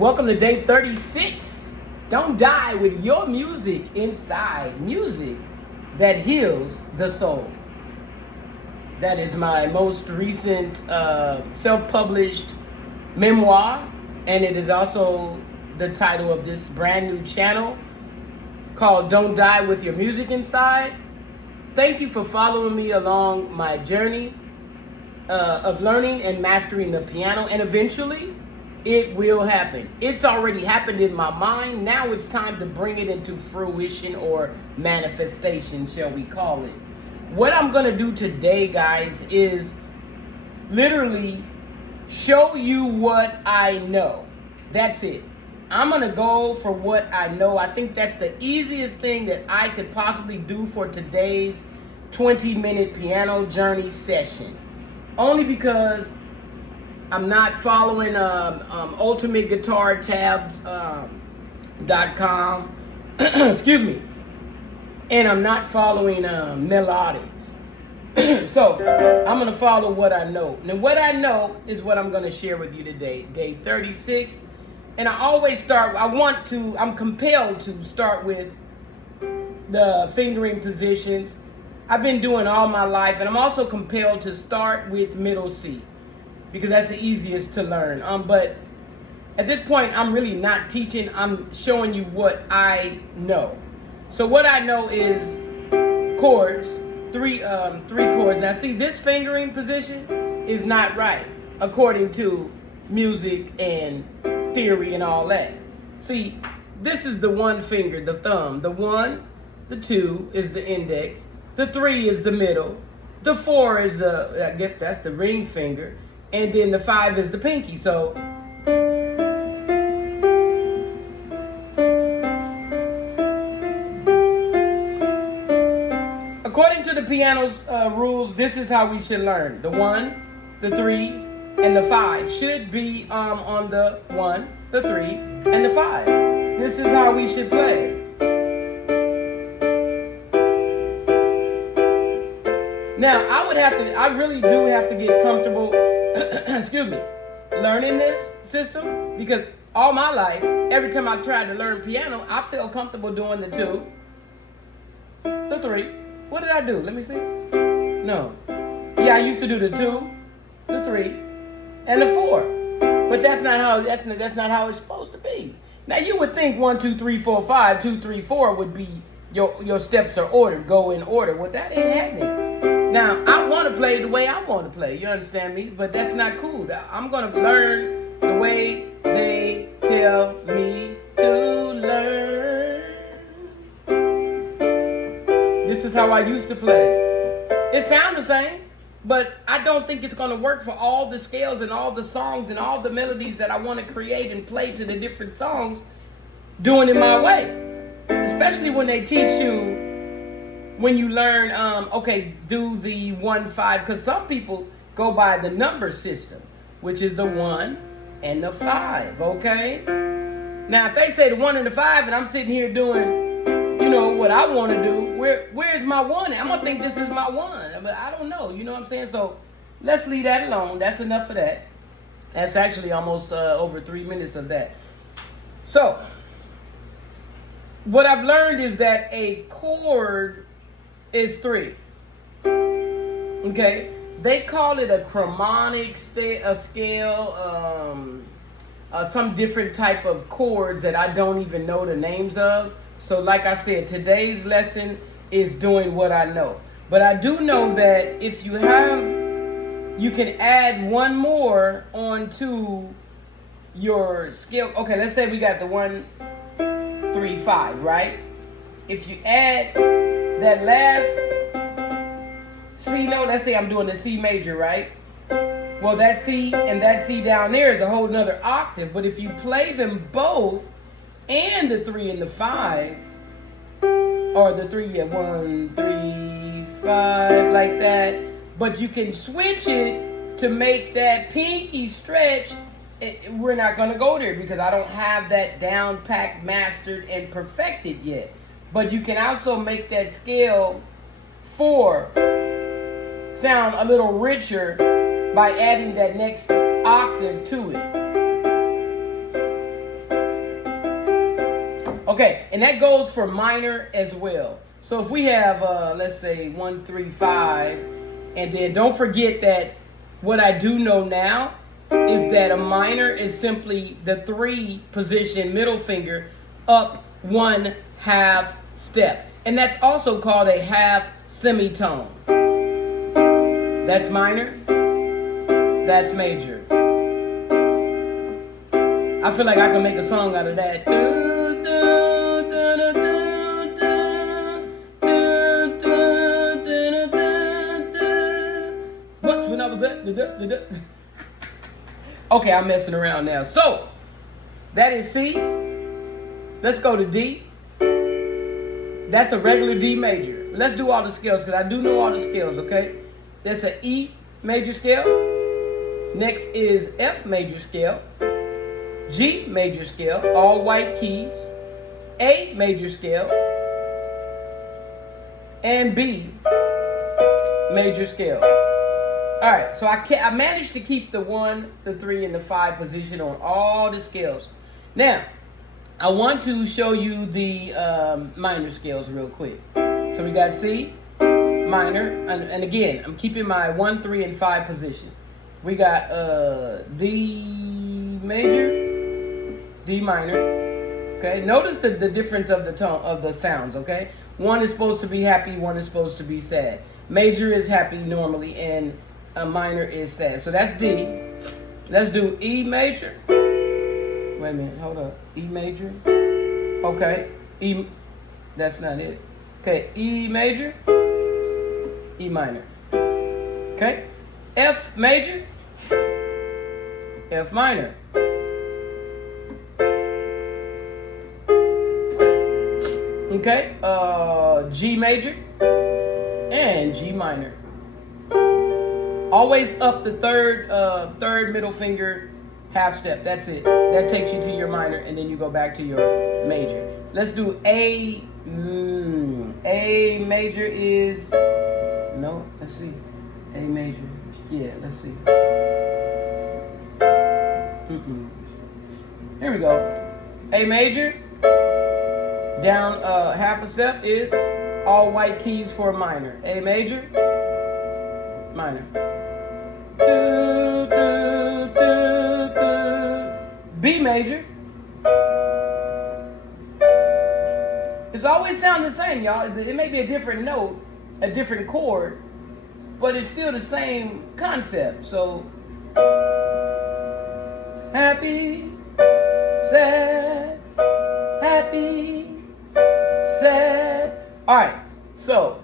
Welcome to day 36. Don't die with your music inside. Music that heals the soul. That is my most recent self-published memoir, and it is also the title of this brand new channel called Don't Die with Your Music Inside. Thank you for following me along my journey of learning and mastering the piano, and eventually it will happen. It's already happened in my mind. Now it's time to bring it into fruition or manifestation, shall we call it. What I'm going to do today, guys, is literally show you what I know. That's it. I'm going to go for what I know. I think that's the easiest thing that I could possibly do for today's 20-minute piano journey session. Only because I'm not following ultimateguitartabs.com, excuse me, and I'm not following Melodics. So I'm going to follow what I know. Now, what I know is what I'm going to share with you today, day 36. And I always start, I'm compelled to start with the fingering positions. I've been doing all my life, and I'm also compelled to start with middle C, because that's the easiest to learn. But at this point, I'm really not teaching. I'm showing you what I know. So what I know is chords, three chords. Now see, this fingering position is not right according to music and theory and all that. See, this is the one finger, the thumb. The 1, the 2 is the index. The 3 is the middle. The 4 is I guess that's the ring finger. And then the 5 is the pinky. So according to the piano's rules, this is how we should learn. The 1, the 3, and the 5 should be on the 1, the 3, and the 5. This is how we should play. Now, I really do have to get comfortable, excuse me, learning this system, because all my life, every time I tried to learn piano, I felt comfortable doing the 2, the 3. What did I do? Let me see. No. Yeah, I used to do the 2, the 3, and the 4. But that's not how it's supposed to be. Now you would think 1, 2, 3, 4, 5, 2, 3, 4 would be your steps are ordered, go in order. Well, that ain't happening. Now, I want to play the way I want to play, you understand me? But that's not cool. I'm going to learn the way they tell me to learn. This is how I used to play. It sounds the same, but I don't think it's going to work for all the scales and all the songs and all the melodies that I want to create and play to the different songs, doing it my way. Especially when they teach you, when you learn, okay, do the 1, 5, because some people go by the number system, which is the 1 and the 5, okay? Now, if they say the 1 and the 5, and I'm sitting here doing, what I want to do, where's my 1? I'm going to think this is my 1, but I don't know, you know what I'm saying? So let's leave that alone. That's enough of that. That's actually almost over 3 minutes of that. So what I've learned is that a chord is 3. Okay, they call it a chromatic scale, some different type of chords that I don't even know the names of. So like I said, today's lesson is doing what I know. But I do know that if you can add one more onto your scale. Okay, let's say we got the 1, 3, 5, right? If you add that last C note, let's say I'm doing the C major, right? Well, that C and that C down there is a whole nother octave. But if you play them both, and the 3 and the 5, or the 3, 1, 3, 5, like that, but you can switch it to make that pinky stretch. We're not going to go there because I don't have that down packed, mastered, and perfected yet. But you can also make that scale 4 sound a little richer by adding that next octave to it. Okay, and that goes for minor as well. So if we have, let's say 1, 3, 5, and then don't forget that what I do know now is that a minor is simply the 3 position middle finger up 1 half step. And that's also called a half semitone. That's minor, that's major. I feel like I can make a song out of that. When I was that. Okay, I'm messing around now. So, that is C. Let's go to D. That's a regular D major. Let's do all the scales because I do know all the scales, okay? That's an E major scale. Next is F major scale. G major scale, all white keys. A major scale. And B major scale. All right, so I managed to keep the 1, the 3, and the 5 position on all the scales. Now, I want to show you the minor scales real quick. So we got C, minor, and again, I'm keeping my 1, 3, and 5 position. We got D major, D minor. Okay, notice the difference of the tone of the sounds. Okay, one is supposed to be happy, one is supposed to be sad. Major is happy normally, and a minor is sad. So that's D. Let's do E major. Wait a minute, hold up. E major. Okay, E. That's not it. Okay, E major. E minor. Okay, F major. F minor. Okay, G major and G minor. Always up the third middle finger half step. That's it. That takes you to your minor, and then you go back to your major. Let's do A. A major is no. Let's see. A major. Yeah. Let's see. Here we go. A major. Down half a step is all white keys for a minor. A major, minor. B major. It's always sound the same, y'all. It may be a different note, a different chord, but it's still the same concept. So, happy, sad, happy, sad. All right, so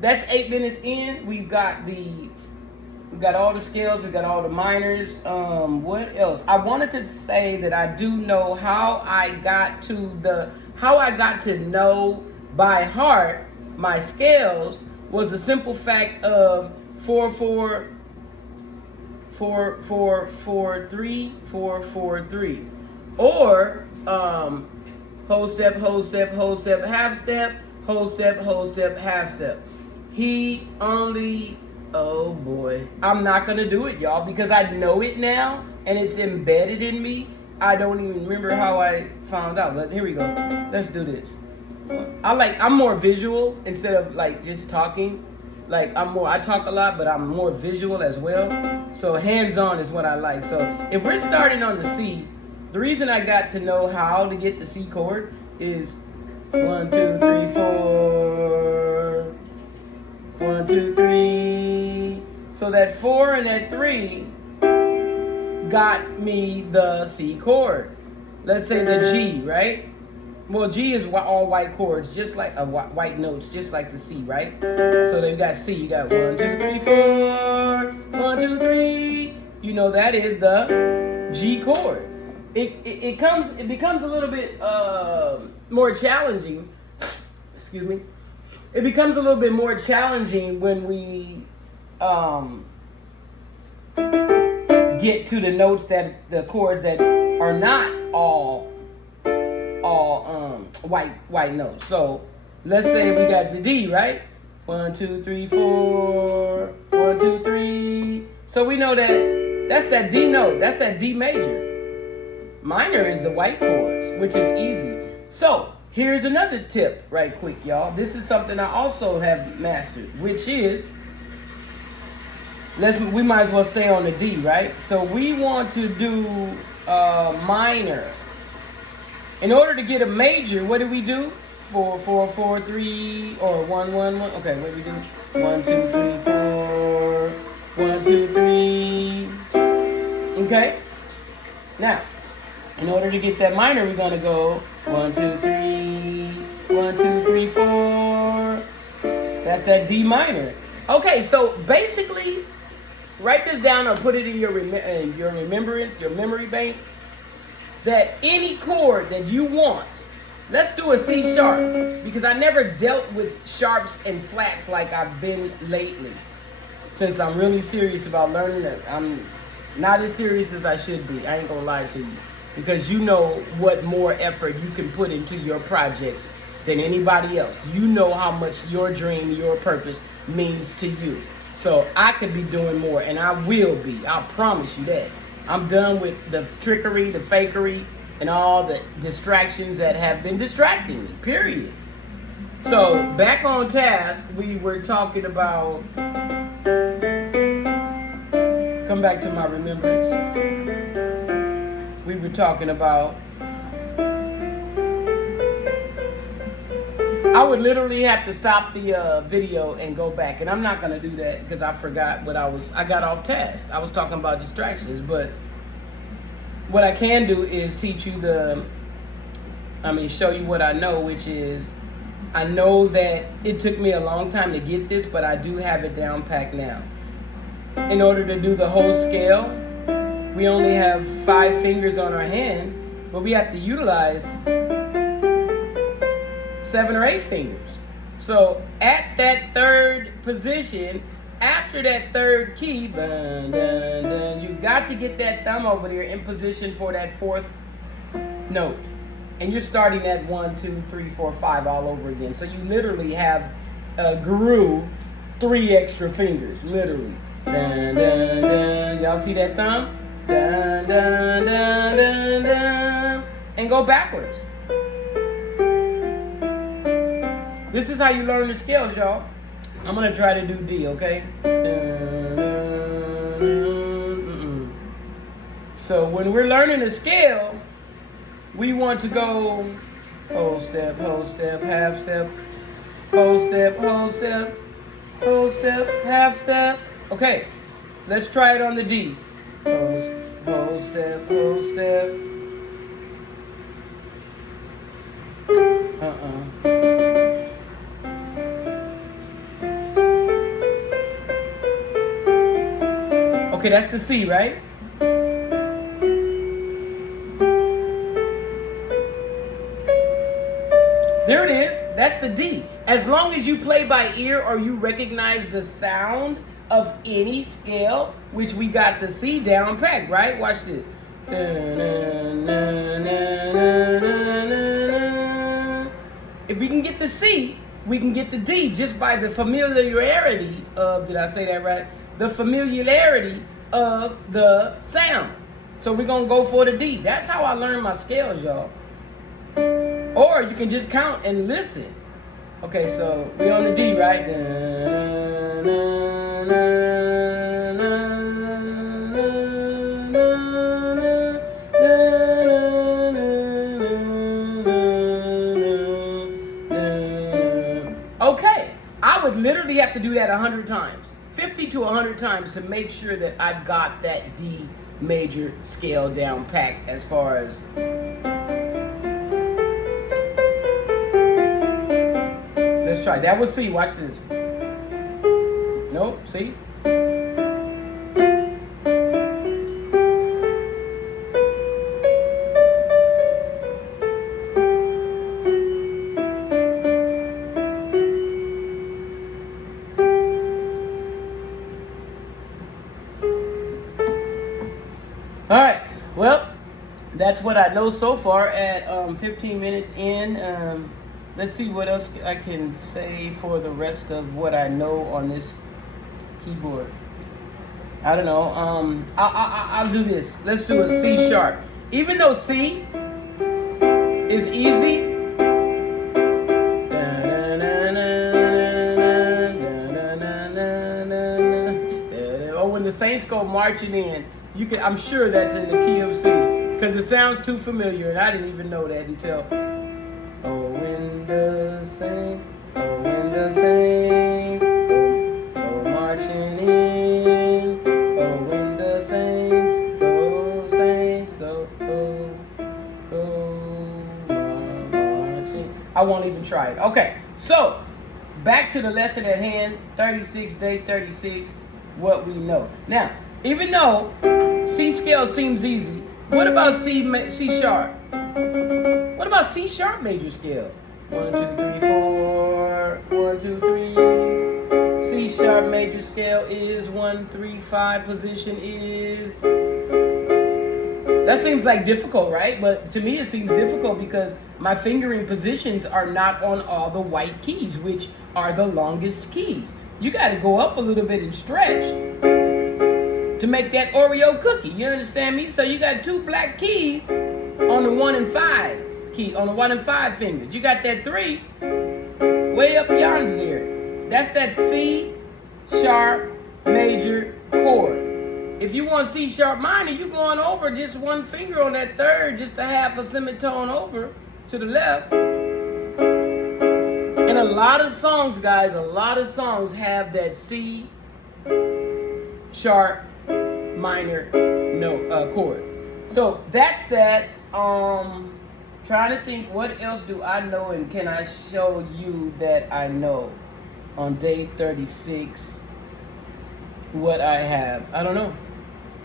that's 8 minutes in. We got all the scales. We got all the minors. What else? I wanted to say that I do know how I got to know by heart my scales was the simple fact of 4 4 4 4 4 3 4 4 3, or whole step, whole step, whole step, half step, whole step, half step. Oh boy, I'm not gonna do it, y'all, because I know it now and it's embedded in me. I don't even remember how I found out. But here we go. Let's do this. I'm more visual instead of like just talking. Like I talk a lot, but I'm more visual as well. So hands-on is what I like. So if we're starting on the C, the reason I got to know how to get the C chord is 1, 2, 3, 4. 1, 2, 3. So that 4 and that 3 got me the C chord. Let's say the G, right? Well, G is all white chords, just like white notes, just like the C, right? So then you got C. You got 1, 2, 3, 4. 1, 2, 3. You know that is the G chord. It becomes a little bit more challenging. Excuse me. It becomes a little bit more challenging when we get to the notes the chords that are not all white notes. So let's say we got the D, right? 1, 2, 3, 4. 1, 2, 3. So we know that's that D note. That's that D major. Minor is the white chords, which is easy. So here's another tip right quick, y'all. This is something I also have mastered, which is, we might as well stay on the D, right? So we want to do minor. In order to get a major, what do we do? 4, 4, 4, 3, or 1, 1, 1. Okay, what do we do? 1, 2, 3, 4. 1, 2, 3. Okay? Now, in order to get that minor, we're going to go 1, 2, 3. 1, 2, 3, 4. That's that D minor. Okay, so basically, write this down or put it in your remembrance, your memory bank, that any chord that you want, let's do a C sharp, because I never dealt with sharps and flats like I've been lately, since I'm really serious about learning it. I'm not as serious as I should be, I ain't gonna lie to you, because you know what more effort you can put into your projects than anybody else. You know how much your dream, your purpose means to you. So I could be doing more, and I will be. I promise you that. I'm done with the trickery, the fakery, and all the distractions that have been distracting me, period. So back on task, we were talking about, come back to my remembrance. We were talking about, I would literally have to stop the video and go back, and I'm not gonna do that because I forgot what I got off task. I was talking about distractions, but what I can do is teach you show you what I know, which is, I know that it took me a long time to get this, but I do have it down packed now. In order to do the whole scale, we only have 5 fingers on our hand, but we have to utilize 7 or 8 fingers. So at that third position, after that third key, dun, dun, dun, you got to get that thumb over there in position for that 4th note. And you're starting at 1, 2, 3, 4, 5 all over again. So you literally have grew 3 extra fingers, literally. Dun, dun, dun. Y'all see that thumb? Dun, dun, dun, dun, dun. And go backwards. This is how you learn the scales, y'all. I'm gonna try to do D, okay? So when we're learning a scale, we want to go whole step, half step, whole step, whole step, whole step, half step. Okay, let's try it on the D. Whole step, whole step. Okay, that's the C, right? There it is. That's the D. As long as you play by ear or you recognize the sound of any scale, which we got the C down packed, right? Watch this. If we can get the C, we can get the D just by the familiarity of, did I say that right? The familiarity of the sound. So we're going to go for the D. That's how I learn my scales, y'all. Or you can just count and listen. Okay, so we on the D, right? Okay, I would literally have to do that 100 times. 50 to 100 times to make sure that I've got that D major scale down packed as far as... Let's try. That was C. Watch this. Nope. See? All right. Well, that's what I know so far at 15 minutes in. Let's see what else I can say for the rest of what I know on this keyboard. I don't know. I'll do this. Let's do a C sharp. Even though C is easy, saints go marching in, I'm sure that's in the key of C, because it sounds too familiar, and I didn't even know that until. Oh, when the saints go marching in. Oh, when the saints go marching. I won't even try it. Okay, so back to the lesson at hand, 36, day 36, what we know. Now, even though C scale seems easy, what about C sharp? What about C sharp major scale? 1, 2, 3, 4. 1, 2, 3. C sharp major scale is 1, 3, 5. Position is. That seems like difficult, right? But to me, it seems difficult because my fingering positions are not on all the white keys, which are the longest keys. You got to go up a little bit and stretch to make that Oreo cookie. You understand me? So you got 2 black keys on the 1 and 5 key, on the 1 and 5 fingers. You got that 3 way up yonder there. That's that C sharp major chord. If you want C sharp minor, you're going over just 1 finger on that 3rd, just a half a semitone over to the left. And a lot of songs, guys, have that C sharp minor note chord. So that's that. Trying to think, what else do I know and can I show you that I know on day 36? What I have, I don't know.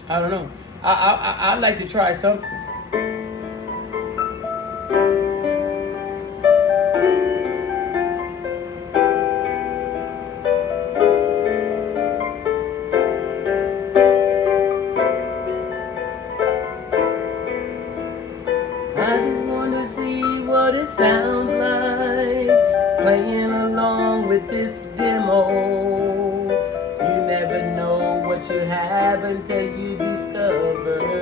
I'd like to try something. I just want to see what it sounds like playing along with this demo. You never know what you have until you discover it.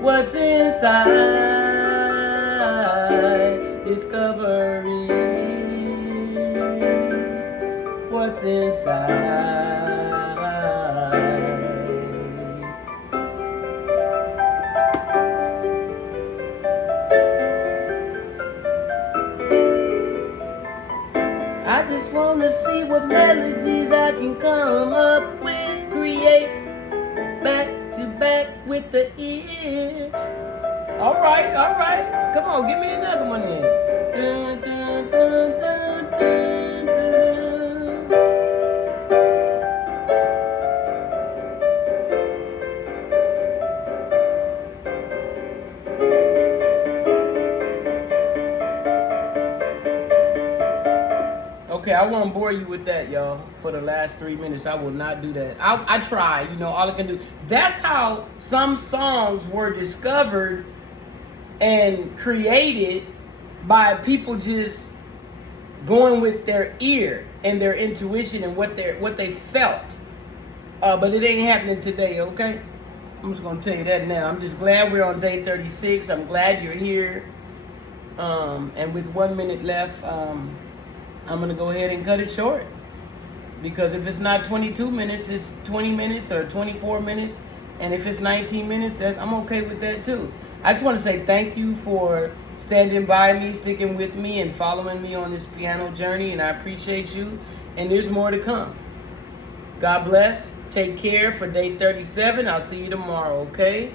What's inside? Discovery. What's inside? I just wanna see what melodies I can come up with, create back to back with the ear. All right, come on, give me another one then. Dun, dun, dun, dun, dun, dun. Okay, I won't bore you with that, y'all. For the last 3 minutes, I will not do that. I try, all I can do. That's how some songs were discovered and created by people just going with their ear and their intuition and what they felt. But it ain't happening today, okay? I'm just gonna tell you that now. I'm just glad we're on day 36. I'm glad you're here. And with 1 minute left, I'm going to go ahead and cut it short. Because if it's not 22 minutes, it's 20 minutes or 24 minutes. And if it's 19 minutes, I'm okay with that too. I just want to say thank you for standing by me, sticking with me, and following me on this piano journey. And I appreciate you. And there's more to come. God bless. Take care for day 37. I'll see you tomorrow, okay?